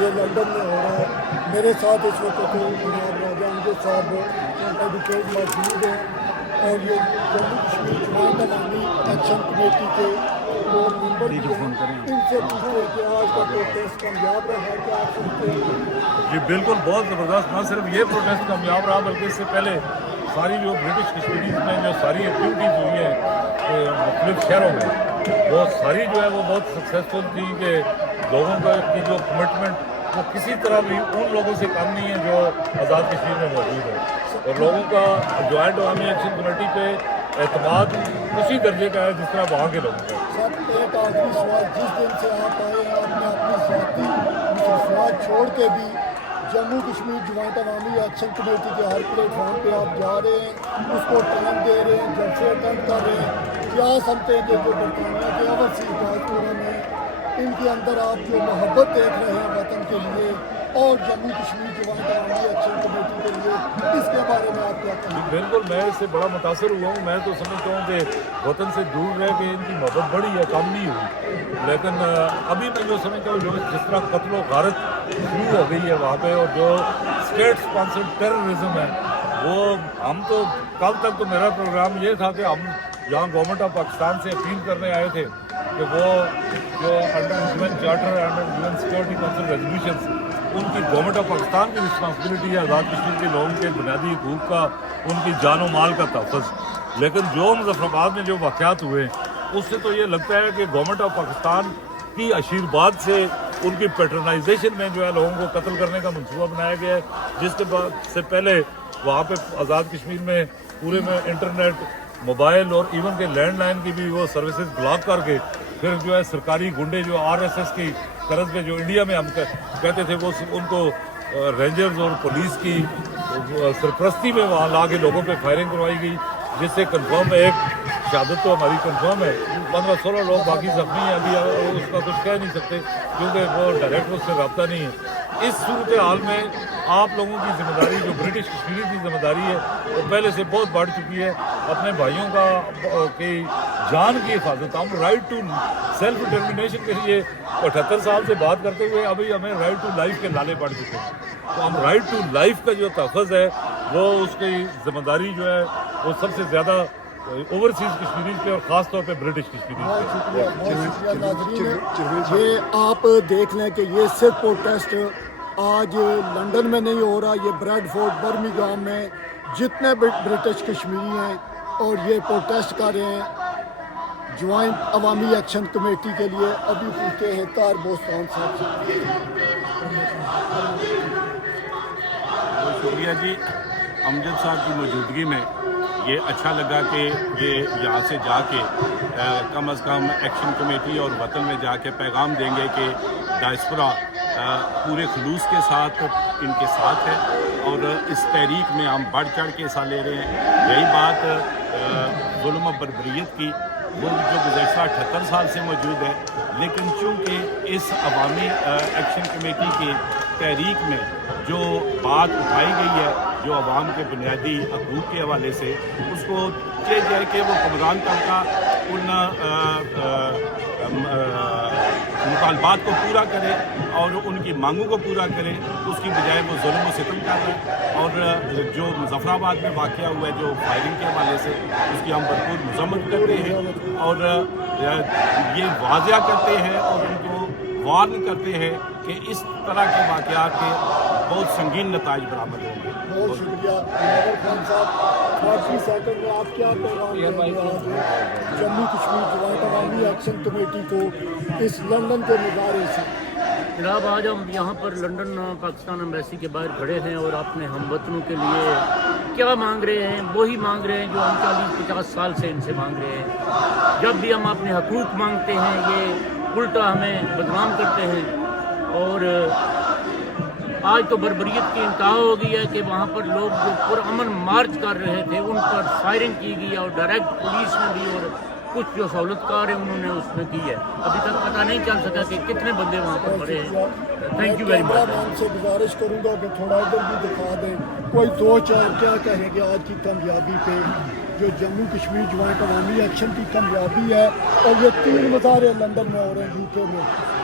یہ لندن میں ہو رہا ہے. میرے ساتھ اس وقت جناب راجہ امجد صاحب ایڈوکیٹ موجود ہیں اور یہ جموں کشمیر جوائنٹ عوامی ایکشن کمیٹی کے جو ممبر بھی ہیں. ان سے پوچھتے کہ آج کا پروٹیسٹ کامیاب رہا کیا آپ سمجھتے ہیں؟ جی بالکل بہت زبردست. نہ صرف یہ پروٹیسٹ کامیاب رہا بلکہ اس سے پہلے ساری جو برٹش کشمیریز میں جو ساری ایکٹیویٹیز ہوئی ہیں مختلف شہروں میں وہ ساری جو ہے وہ بہت سکسیزفل تھی کہ لوگوں کا کی جو کمٹمنٹ وہ کسی طرح بھی ان لوگوں سے کم نہیں ہے جو آزاد کشمیر میں موجود ہے. اور لوگوں کا جوائنٹ عوامی ایکشن کمیٹی پہ اعتماد اسی درجے کا ہے جس طرح وہاں کے لوگوں کا. سر ایک آخری سوال, جس دن سے آپ آئے ہیں آپ نے اپنی ذاتی مصروفیات چھوڑ کے بھی جموں کشمیر جوائنٹ عوامی ایکشن کمیٹی کے ہر پلیٹ فارم پہ آپ جا رہے ہیں, اس کو ٹائم دے رہے ہیں, جلسے اٹینڈ کر رہے ہیں. کیا سمجھتے ہیں کہ جو برطانیہ کے اول سی تاجروں میں ان کے اندر آپ جو محبت دیکھ رہے ہیں وطن کے لیے اور جموں کشمیر جوائنٹ عوامی ایکشن کمیٹی کے لیے, اس کے بارے میں آپ کیا کہیں؟ بالکل میں اس سے بڑا متاثر ہوا ہوں. میں تو سمجھتا ہوں کہ وطن سے دور رہ کے ان کی محبت بڑی ہے, کم نہیں ہوئی. لیکن ابھی میں جو سمجھتا ہوں جو جس طرح قتل و غارت شروع ہو گئی ہے وہاں پہ اور جو اسٹیٹ اسپانسرڈ ٹیررزم ہے وہ ہم تو کل تک تو میرا پروگرام یہ تھا کہ ہم یہاں گورنمنٹ آف پاکستان سے اپیل کرنے آئے تھے کہ وہ جو under U N charter under U N security council resolutions ان کی گورنمنٹ آف پاکستان کی رسپانسبلٹی ہے آزاد کشمیر کے لوگوں کے بنیادی حقوق کا, ان کی جان و مال کا تحفظ. لیکن جو مظفر آباد میں جو واقعات ہوئے اس سے تو یہ لگتا ہے کہ گورنمنٹ آف پاکستان کی آشیرواد سے ان کی پیٹرنائزیشن میں جو ہے لوگوں کو قتل کرنے کا منصوبہ بنایا گیا ہے, جس کے بعد سے پہلے وہاں پہ آزاد کشمیر میں پورے میں انٹرنیٹ, موبائل اور ایون کے لینڈ لائن کی بھی وہ سروسز بلاک کر کے پھر جو ہے سرکاری گنڈے جو RSS کی طرز پہ جو انڈیا میں ہم کہتے تھے وہ ان کو رینجرز اور پولیس کی سرپرستی میں وہاں لا کے لوگوں پہ فائرنگ کروائی گئی, جس سے کنفرم ہے ایک شہادت تو ہماری کنفرم ہے, 15-16 لوگ باقی زخمی ہیں. ابھی اس کا کچھ کہہ نہیں سکتے کیونکہ وہ ڈائریکٹ اس سے رابطہ نہیں ہے. اس صورتحال میں آپ لوگوں کی ذمہ داری جو برٹش کشمیری کی ذمہ داری ہے وہ پہلے سے بہت بڑھ چکی ہے. اپنے بھائیوں کی جان کی حفاظت, ہم رائٹ ٹو سیلف ڈٹرمنیشن کے لیے 78 سال سے بات کرتے ہوئے ابھی ہمیں رائٹ ٹو لائف کے نعرے پڑ چکے ہیں. تو ہم رائٹ ٹو لائف کا جو تحفظ ہے وہ اس کی ذمہ داری جو ہے وہ سب سے زیادہ اوورسیز کشمیریز پہ اور خاص طور پہ برٹش کشمیریز پہ. ناظرین, یہ آپ دیکھ لیں کہ یہ صرف پروٹیسٹ آج لندن میں نہیں ہو رہا, یہ بریڈ فورڈ برمنگھم میں جتنے برٹش کشمیری ہیں اور یہ پروٹیسٹ کر رہے ہیں جوائنٹ عوامی ایکشن کمیٹی کے لیے. ابھی پوچھتے ہیں طاہر بوستان صاحب سے. بہت شکریہ جی. امجد صاحب کی موجودگی میں یہ اچھا لگا کہ یہ یہاں سے جا کے کم از کم ایکشن کمیٹی اور وطن میں جا کے پیغام دیں گے کہ ڈائسپورا پورے خلوص کے ساتھ ان کے ساتھ ہے اور اس تحریک میں ہم بڑھ چڑھ کے حصہ لے رہے ہیں. یہی بات ظلم و بربریت کی وہ جو گزشتہ 78 سال سے موجود ہے, لیکن چونکہ اس عوامی ایکشن کمیٹی کی تحریک میں جو بات اٹھائی گئی ہے جو عوام کے بنیادی حقوق کے حوالے سے, اس کو چاہیے جائے کہ وہ حکمران طبقہ ان مطالبات کو پورا کرے اور ان کی مانگوں کو پورا کرے, اس کی بجائے وہ ظلم و ستم کر رہے ہیں. اور جو مظفر آباد میں واقعہ ہوا ہے جو فائرنگ کے حوالے سے, اس کی ہم بھرپور مذمت کرتے ہیں اور یہ واضح کرتے ہیں اور ان کو وارن کرتے ہیں کہ اس طرح کے واقعات کے بہت سنگین نتائج برآمد ہوں گے. بہت شکریہ منور خان صاحب. 5 سیکنڈ میں آپ کیا پیغام دیں گے جموں کشمیر جوائنٹ عوامی ایکشن کمیٹی کو اس لندن کے مظاہرے سے؟ جناب, آج ہم یہاں پر لندن پاکستان ایمبیسی کے باہر کھڑے ہیں اور اپنے ہم وطنوں کے لیے کیا مانگ رہے ہیں, وہی مانگ رہے ہیں جو ہم 40-50 سال سے ان سے مانگ رہے ہیں. جب بھی ہم اپنے حقوق مانگتے ہیں یہ الٹا ہمیں بدنام کرتے ہیں. اور آج تو بربریت کی انتہا ہو گئی ہے کہ وہاں پر لوگ جو پرامن مارچ کر رہے تھے ان پر فائرنگ کی گئی اور ڈائریکٹ پولیس نے بھی اور کچھ جو سہولت کار ہیں انہوں نے اس میں کی ہے. ابھی تک پتہ نہیں چل سکا کہ کتنے بندے وہاں پر پڑے ہیں. Thank you very much. میں سے گزارش کروں گا کہ تھوڑا ادھر بھی دکھا دیں, کوئی 2-4 کیا کہیں گے آج کی کامیابی پہ جو جموں کشمیر جوائنٹ عوامی ایکشن کی کامیابی ہے اور یہ 3 مظاہرے لندن میں ہو رہے ہیں UK میں.